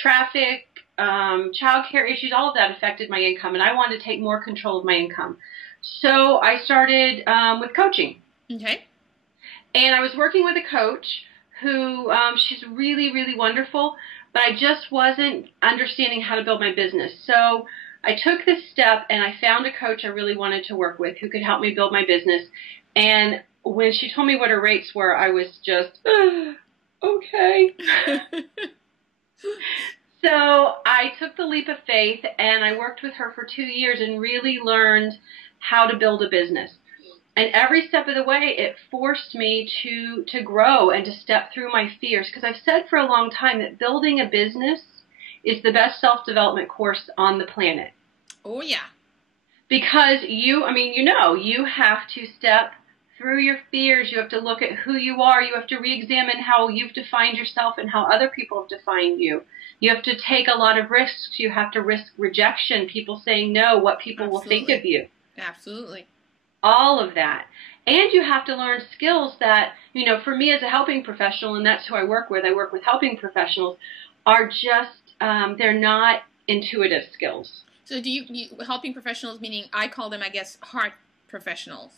traffic, childcare issues, all of that affected my income, and I wanted to take more control of my income. So I started with coaching. Okay. And I was working with a coach who, she's really, really wonderful, but I just wasn't understanding how to build my business. So I took this step and I found a coach I really wanted to work with who could help me build my business. And when she told me what her rates were, I was just, okay. So I took the leap of faith and I worked with her for 2 years and really learned how to build a business. And every step of the way, it forced me to grow and to step through my fears. Because I've said for a long time that building a business is the best self-development course on the planet. Oh, yeah. Because you have to step through your fears. You have to look at who you are. You have to re-examine how you've defined yourself and how other people have defined you. You have to take a lot of risks. You have to risk rejection, people saying no, what people will think of you. Absolutely. All of that. And you have to learn skills that, for me as a helping professional, and that's who I work with helping professionals, are just, they're not intuitive skills. So do you helping professionals, meaning I call them, I guess, heart professionals?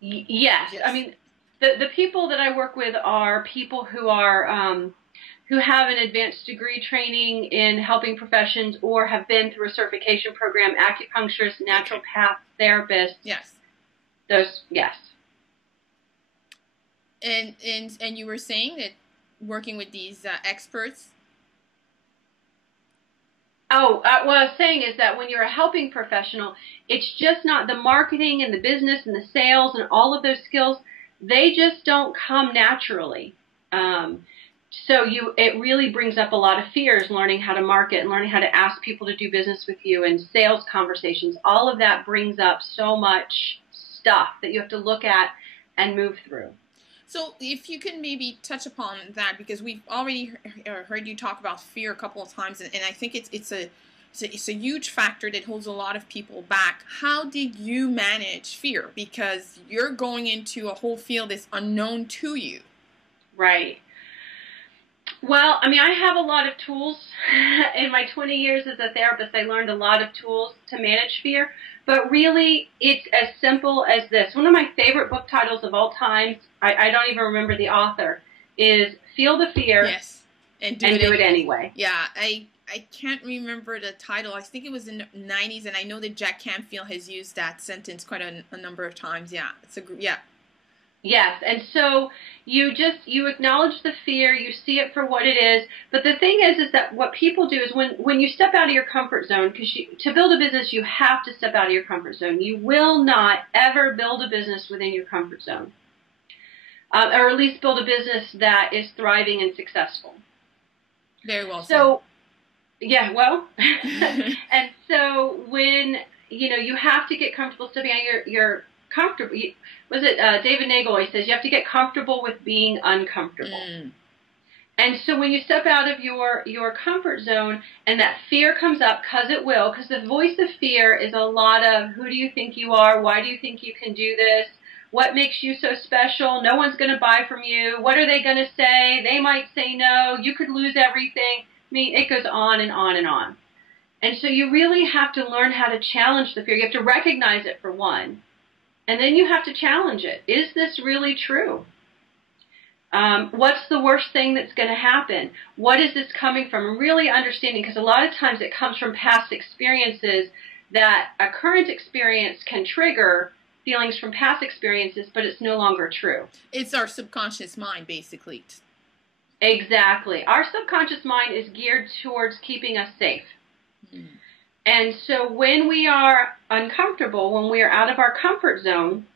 Yes. I mean, the people that I work with are people who are, who have an advanced degree training in helping professions or have been through a certification program, acupuncturists, naturopaths, therapists. Yes. Those, yes. And you were saying that working with these experts. What I was saying is that when you're a helping professional, it's just not the marketing and the business and the sales and all of those skills. They just don't come naturally. So it really brings up a lot of fears, learning how to market and learning how to ask people to do business with you and sales conversations. All of that brings up so much stuff that you have to look at and move through. So if you can maybe touch upon that, because we've already heard you talk about fear a couple of times, and I think it's a huge factor that holds a lot of people back. How did you manage fear? Because you're going into a whole field that's unknown to you. Right. Well, I mean, I have a lot of tools. In my 20 years as a therapist, I learned a lot of tools to manage fear. But really, it's as simple as this. One of my favorite book titles of all time, I don't even remember the author, is Feel the Fear, yes, and do it anyway. Yeah, I can't remember the title. I think it was in the 90s, and I know that Jack Canfield has used that sentence quite a number of times. Yeah, yeah. Yes, and so you acknowledge the fear, you see it for what it is, but the thing is that what people do is when you step out of your comfort zone, because to build a business, you have to step out of your comfort zone. You will not ever build a business within your comfort zone, or at least build a business that is thriving and successful. Very well said. So, yeah, well, and so when, you have to get comfortable stepping out of your comfortable. Was it David Nagel? He says you have to get comfortable with being uncomfortable. And so when you step out of your comfort zone and that fear comes up, because it will, because the voice of fear is a lot of who do you think you are? Why do you think you can do this? What makes you so special? No one's going to buy from you. What are they going to say? They might say no. You could lose everything. I mean, it goes on and on and on. And so you really have to learn how to challenge the fear. You have to recognize it for one. And then you have to challenge it. Is this really true? What's the worst thing that's going to happen? What is this coming from? Really understanding, because a lot of times it comes from past experiences that a current experience can trigger feelings from past experiences, but it's no longer true. It's our subconscious mind, basically. Exactly. Our subconscious mind is geared towards keeping us safe. And so when we are uncomfortable, when we are out of our comfort zone,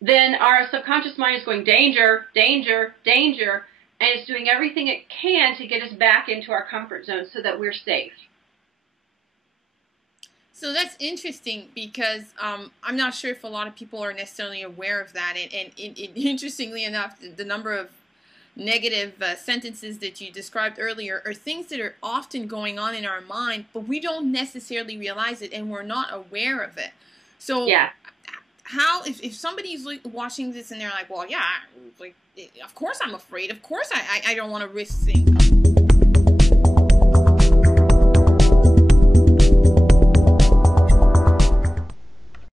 then our subconscious mind is going danger, danger, danger, and it's doing everything it can to get us back into our comfort zone so that we're safe. So that's interesting because I'm not sure if a lot of people are necessarily aware of that. And interestingly enough, the number of negative sentences that you described earlier are things that are often going on in our mind, but we don't necessarily realize it and we're not aware of it. So yeah. How, if somebody's watching this and they're like, well, yeah, like, of course I'm afraid. Of course I don't want to risk things.